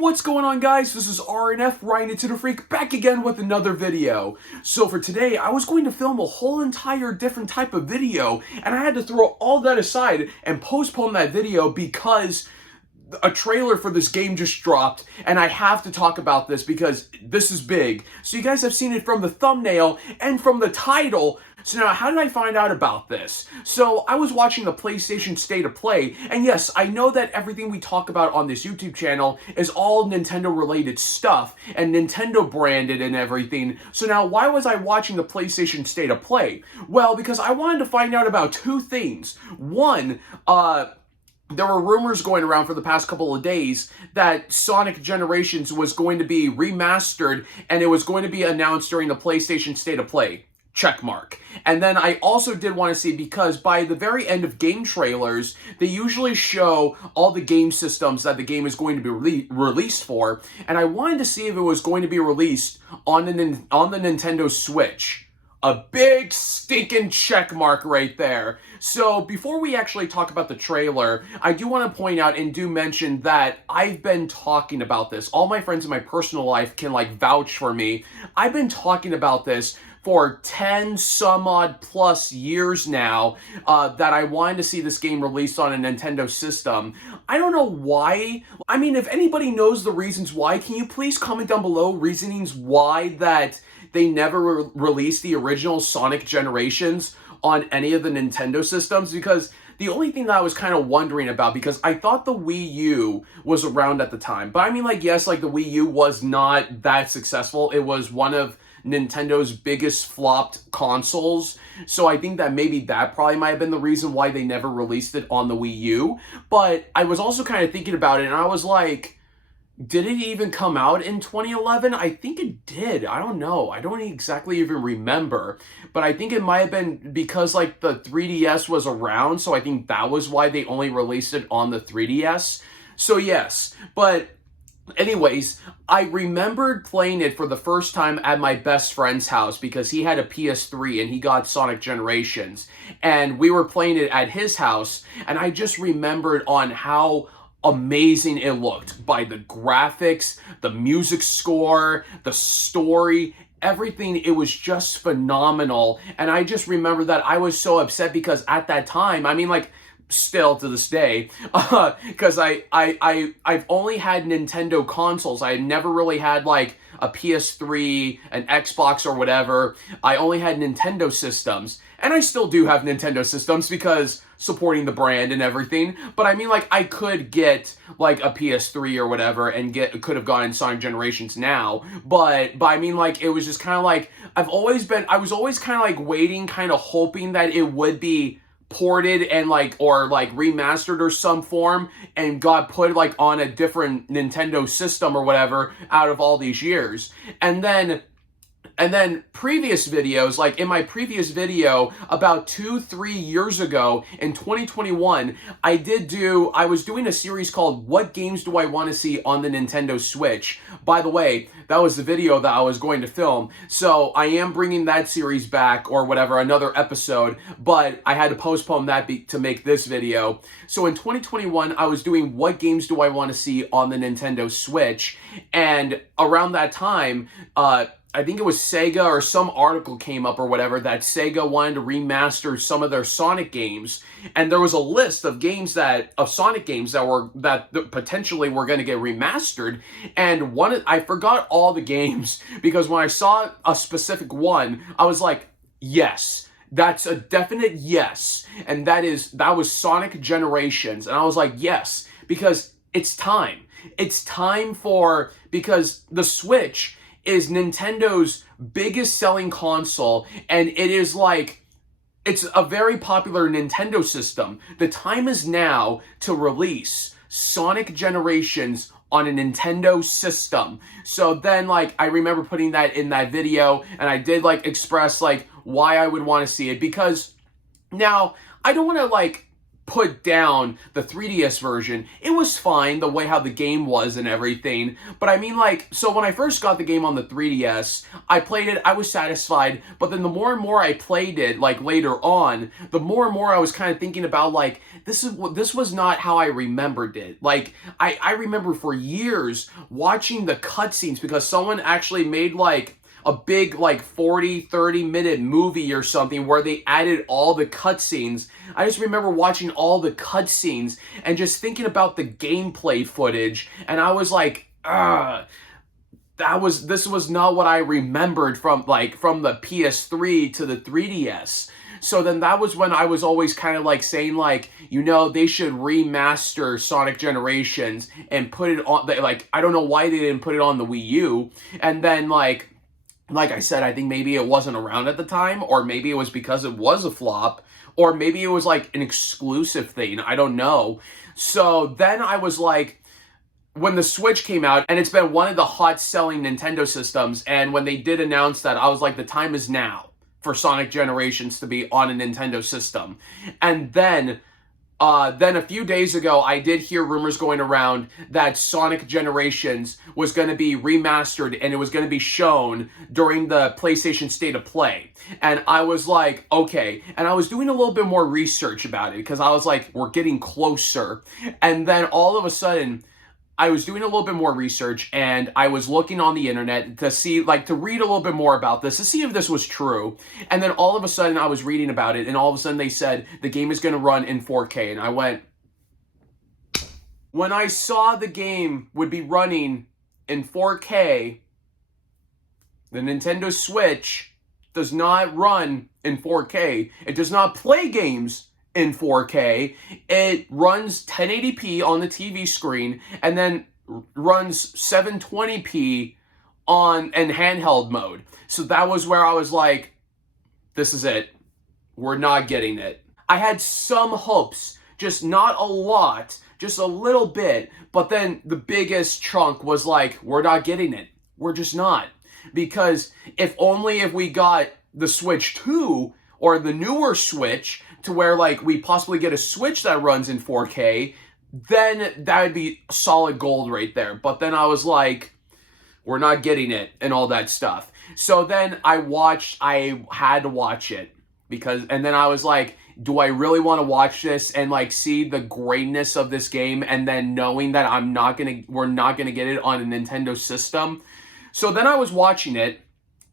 What's going on, guys? This is RNF, Ryan Nintendo Freak, back again with another video. So for today, I was going to film a whole entire different type of video, and I had to throw all that aside and postpone that video because a trailer for this game just dropped, and I have to talk about this because this is big. So you guys have seen it from the thumbnail and from the title. So now, how did I find out about this? So I was watching the PlayStation State of Play, and yes, I know that everything we talk about on this YouTube channel is all Nintendo related stuff, and Nintendo branded and everything. So now, why was I watching the PlayStation State of Play? Well, because I wanted to find out about two things. One, there were rumors going around for the past couple of days that Sonic Generations was going to be remastered, and it was going to be announced during the PlayStation State of Play. Checkmark. And then I also did want to see, because by the very end of game trailers, they usually show all the game systems that the game is going to be released for, and I wanted to see if it was going to be released on the Nintendo Switch. A big stinking check mark right there. So before we actually talk about the trailer, I do want to point out and do mention that I've been talking about this. All my friends in my personal life can vouch for me. I've been talking about this for 10 some odd plus years now, that I wanted to see this game released on a Nintendo system. I don't know why. I mean, if anybody knows the reasons why, can you please comment down below reasonings why that they never released the original Sonic Generations on any of the Nintendo systems? Because the only thing that I was kind of wondering about, because I thought the Wii U was around at the time. But I mean, yes, the Wii U was not that successful. It was one of Nintendo's biggest flopped consoles. So I think that maybe that probably might have been the reason why they never released it on the Wii U. But I was also kind of thinking about it, and I was like, did it even come out in 2011? I think it did. I don't know. I don't exactly even remember. But I think it might have been because the 3DS was around, so I think that was why they only released it on the 3DS. So yes, but anyways, I remembered playing it for the first time at my best friend's house because he had a PS3 and he got Sonic Generations. And we were playing it at his house, and I just remembered on how amazing it looked by the graphics, the music score, the story, everything. It was just phenomenal. And I just remember that I was so upset because at that time, I mean, still to this day, because I've only had Nintendo consoles. I had never really had a PS3, an Xbox, or whatever. I only had Nintendo systems, and I still do have Nintendo systems because supporting the brand and everything. But I mean, I could get a PS3 or whatever and could have gotten Sonic Generations now. But I mean, it was just kind of I was always kind of waiting, kind of hoping that it would be ported and or remastered or some form and got put on a different Nintendo system or whatever out of all these years. And then previous videos, in my previous video about 2-3 years ago in 2021, I was doing a series called What Games Do I Want to See on the Nintendo Switch? By the way, that was the video that I was going to film. So I am bringing that series back or whatever, another episode, but I had to postpone that to make this video. So in 2021, I was doing What Games Do I Want to See on the Nintendo Switch? And around that time, I think it was Sega or some article came up or whatever that Sega wanted to remaster some of their Sonic games, and there was a list of Sonic games that potentially were going to get remastered. And I forgot all the games because when I saw a specific one, I was like, yes, that's a definite yes, and that was Sonic Generations, and I was like, yes, because it's time. It's time because the Switch is Nintendo's biggest selling console, and it is it's a very popular Nintendo system. The time is now to release Sonic Generations on a Nintendo system. So then I remember putting that in that video, and I did express why I would want to see it, because now I don't want to put down the 3DS version. It was fine, the way how the game was and everything. But I mean, like, so when I first got the game on the 3DS, I played it, I was satisfied. But then the more and more I played it, like, later on, the more and more I was kind of thinking about, like, this was not how I remembered it. Like, I remember for years watching the cutscenes because someone actually made, like, a big, like, 40-30 minute movie or something where they added all the cutscenes. I just remember watching all the cutscenes and just thinking about the gameplay footage, and I was like, this was not what I remembered from the PS3 to the 3DS. So then that was when I was always kind of like saying, like, you know, they should remaster Sonic Generations and put it on, like, I don't know why they didn't put it on the Wii U. And then, like I said, I think maybe it wasn't around at the time, or maybe it was because it was a flop, or maybe it was like an exclusive thing. I don't know. So then I was like, when the Switch came out, and it's been one of the hot selling Nintendo systems, and when they did announce that, I was like, the time is now for Sonic Generations to be on a Nintendo system. And then a few days ago, I did hear rumors going around that Sonic Generations was going to be remastered and it was going to be shown during the PlayStation State of Play. And I was like, okay. And I was doing a little bit more research about it because I was like, we're getting closer. And then all of a sudden, I was doing a little bit more research and I was looking on the internet to see, like, to read a little bit more about this, to see if this was true. And then all of a sudden I was reading about it and all of a sudden they said the game is going to run in 4K. And I went, when I saw the game would be running in 4K, the Nintendo Switch does not run in 4K. It does not play games in 4K. It runs 1080p on the TV screen and then runs 720p in handheld mode. So that was where I was like, this is it. We're not getting it. I had some hopes, just not a lot, just a little bit, but then the biggest chunk was like, we're not getting it. We're just not. Because if we got the Switch 2 or the newer Switch, to where, like, we possibly get a Switch that runs in 4K, then that would be solid gold right there. But then I was like, we're not getting it and all that stuff. So then I had to watch it and then I was like, do I really want to watch this and, like, see the greatness of this game and then knowing that we're not gonna get it on a Nintendo system? So then I was watching it,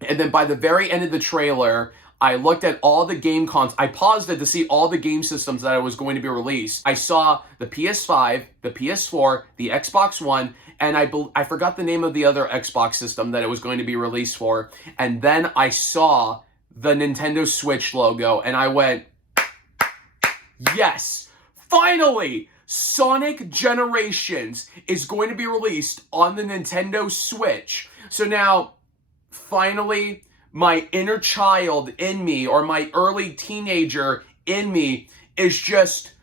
and then by the very end of the trailer, I looked at all the game I paused it to see all the game systems that was going to be released. I saw the PS5, the PS4, the Xbox One, and I forgot the name of the other Xbox system that it was going to be released for. And then I saw the Nintendo Switch logo, and I went, yes, finally! Sonic Generations is going to be released on the Nintendo Switch. So now, finally, my inner child in me, or my early teenager in me, is just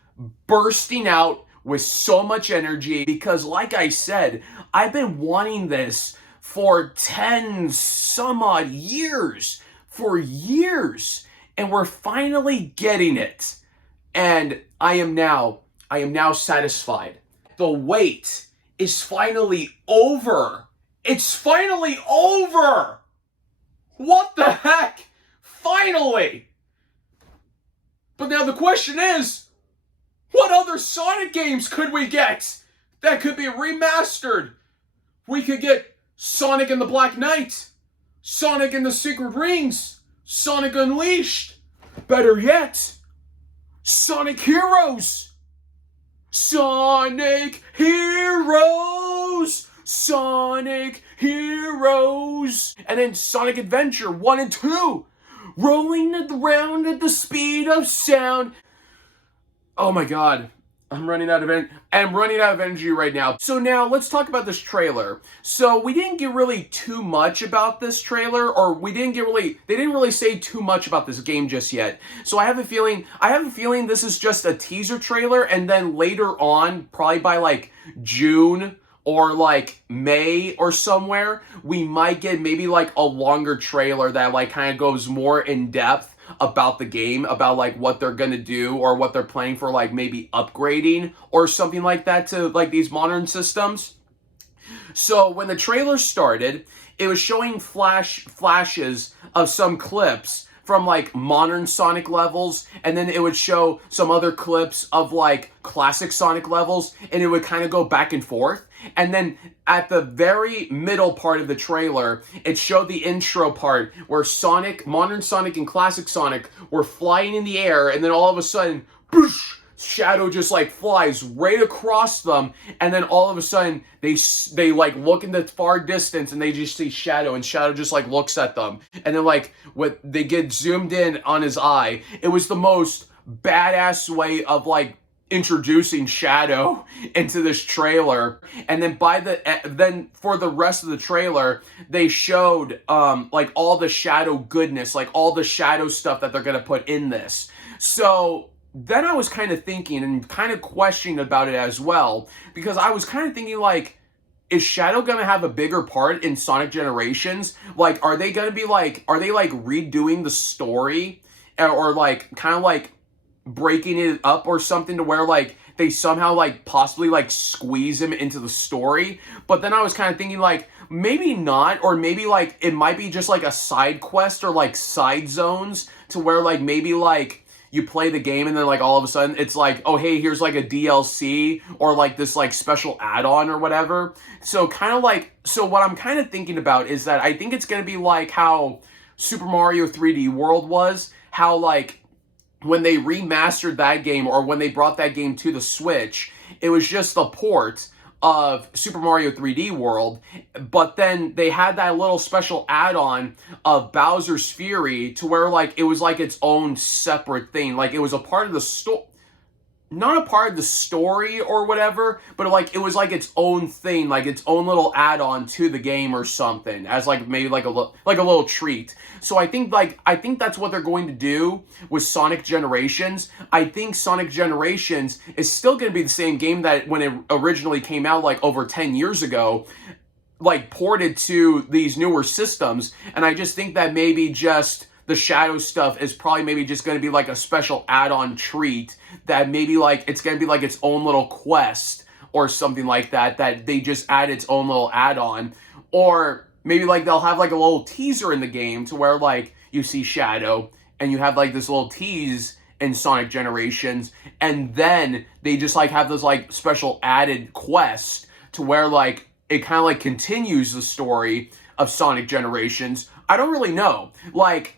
bursting out with so much energy because, like I said, I've been wanting this for 10 some odd years, and we're finally getting it. And I am now satisfied. The wait is finally over. It's finally over! What the heck? Finally! But now the question is, what other Sonic games could we get that could be remastered? We could get Sonic and the Black Knight, Sonic and the Secret Rings, Sonic Unleashed. Better yet, Sonic Heroes. Sonic Heroes! Sonic Heroes! And then Sonic Adventure 1 and 2, rolling around at the speed of sound. Oh my god, I'm running out of energy right now. So now let's talk about this trailer. So we didn't get really too much about this trailer, or they didn't really say too much about this game just yet. So I have a feeling this is just a teaser trailer, and then later on, probably by like June or like May or somewhere, we might get maybe like a longer trailer that like kind of goes more in depth about the game, about like what they're gonna do or what they're planning for, like maybe upgrading or something like that to like these modern systems. So when the trailer started, it was showing flashes of some clips from like modern Sonic levels, and then it would show some other clips of like classic Sonic levels, and it would kind of go back and forth. And then at the very middle part of the trailer, it showed the intro part where Sonic, modern Sonic and classic Sonic were flying in the air, and then all of a sudden, boosh, Shadow just like flies right across them, and then all of a sudden they like look in the far distance and they just see Shadow, and Shadow just like looks at them, and then like what they get zoomed in on his eye. It was the most badass way of like introducing Shadow into this trailer. And then then for the rest of the trailer, they showed like all the Shadow goodness, like all the Shadow stuff that they're gonna put in this. So then I was kind of thinking and kind of questioning about it as well, because I was kind of thinking like, is Shadow gonna have a bigger part in Sonic Generations? Like, are they gonna be like, are they like redoing the story, or like kind of like breaking it up or something to where like they somehow like possibly like squeeze him into the story? But then I was kind of thinking like, maybe not, or maybe like it might be just like a side quest or like side zones to where like maybe like you play the game and then like all of a sudden it's like, oh hey, here's like a DLC or like this like special add-on or whatever. So kind of like, so what I'm kind of thinking about is that I think it's going to be like how Super Mario 3D World was, how like when they remastered that game or when they brought that game to the Switch, it was just a port of Super Mario 3D World, but then they had that little special add-on of Bowser's Fury to where like it was like its own separate thing. Like it was a part of the story, not a part of the story or whatever, but like it was like its own thing, like its own little add-on to the game or something, as like maybe like a little treat. So I think that's what they're going to do with Sonic Generations. I think Sonic Generations is still going to be the same game that when it originally came out like over 10 years ago, like ported to these newer systems. And I just think that maybe just the Shadow stuff is probably maybe just going to be like a special add-on treat that maybe like it's going to be like its own little quest or something like that, that they just add its own little add-on. Or maybe like they'll have like a little teaser in the game to where like you see Shadow and you have like this little tease in Sonic Generations, and then they just like have this like special added quest to where like it kind of like continues the story of Sonic Generations. I don't really know. Like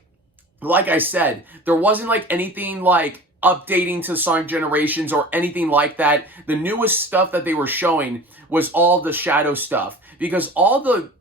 I said, there wasn't like anything like updating to Sonic Generations or anything like that. The newest stuff that they were showing was all the Shadow stuff, because all the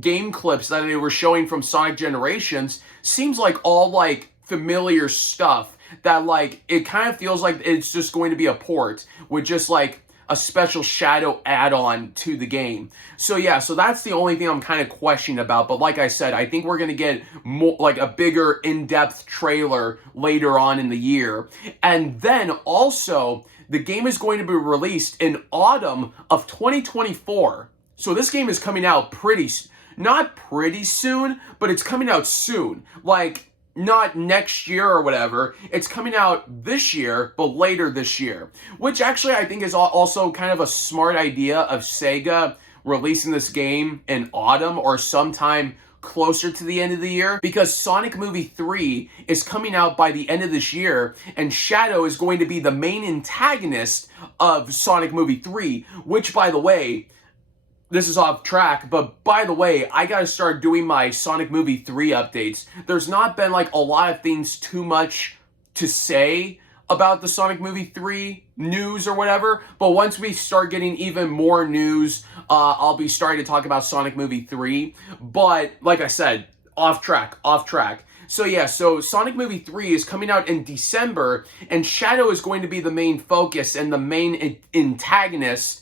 game clips that they were showing from Sonic Generations seems like all like familiar stuff that like it kind of feels like it's just going to be a port with just like a special Shadow add-on to the game. So yeah, so that's the only thing I'm kind of questioning about. But like I said, I think we're going to get more like a bigger in-depth trailer later on in the year. And then also the game is going to be released in autumn of 2024. So this game is coming out not pretty soon, but it's coming out soon. Like not next year or whatever. It's coming out this year, but later this year. Which actually I think is also kind of a smart idea of Sega releasing this game in autumn or sometime closer to the end of the year, because Sonic Movie 3 is coming out by the end of this year, and Shadow is going to be the main antagonist of Sonic Movie 3, which, by the way, this is off track, but by the way, I gotta start doing my Sonic Movie 3 updates. There's not been like a lot of things too much to say about the Sonic Movie 3 news or whatever, but once we start getting even more news, I'll be starting to talk about Sonic Movie 3. But like I said, off track. So yeah, so Sonic Movie 3 is coming out in December, and Shadow is going to be the main focus and the main antagonist.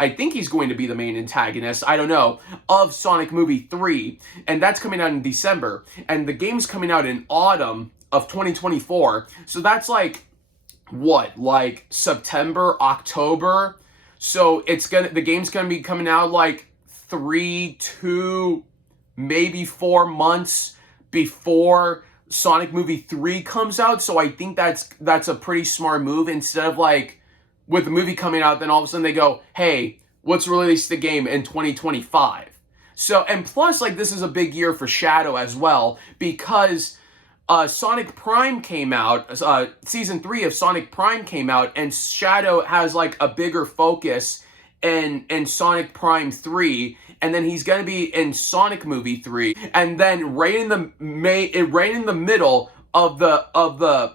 I think he's going to be the main antagonist, I don't know, of Sonic Movie 3. And that's coming out in December. And the game's coming out in autumn of 2024. So that's like, what? Like September, October? So the game's gonna be coming out like 3 to maybe 4 months before Sonic movie 3 comes out. So I think that's a pretty smart move. Instead of like with the movie coming out, then all of a sudden they go, hey, let's release the game in 2025. So, and plus, like, this is a big year for Shadow as well, because Sonic Prime came out, season 3 of Sonic Prime came out, and Shadow has like a bigger focus in Sonic Prime 3, and then he's gonna be in Sonic Movie 3, and then right in the middle of the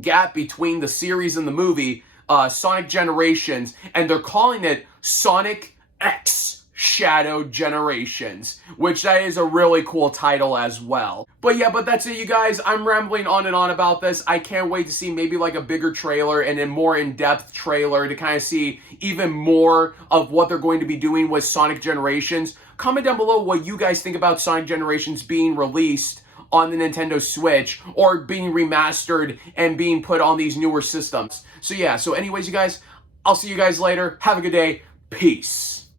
gap between the series and the movie, Sonic Generations, and they're calling it Sonic X Shadow Generations, which that is a really cool title as well. But yeah, but that's it, you guys. I'm rambling on and on about this. I can't wait to see maybe like a bigger trailer and a more in-depth trailer to kind of see even more of what they're going to be doing with Sonic Generations. Comment down below what you guys think about Sonic Generations being released on the Nintendo Switch or being remastered and being put on these newer systems. So yeah, so anyways, you guys, I'll see you guys later. Have a good day. Peace.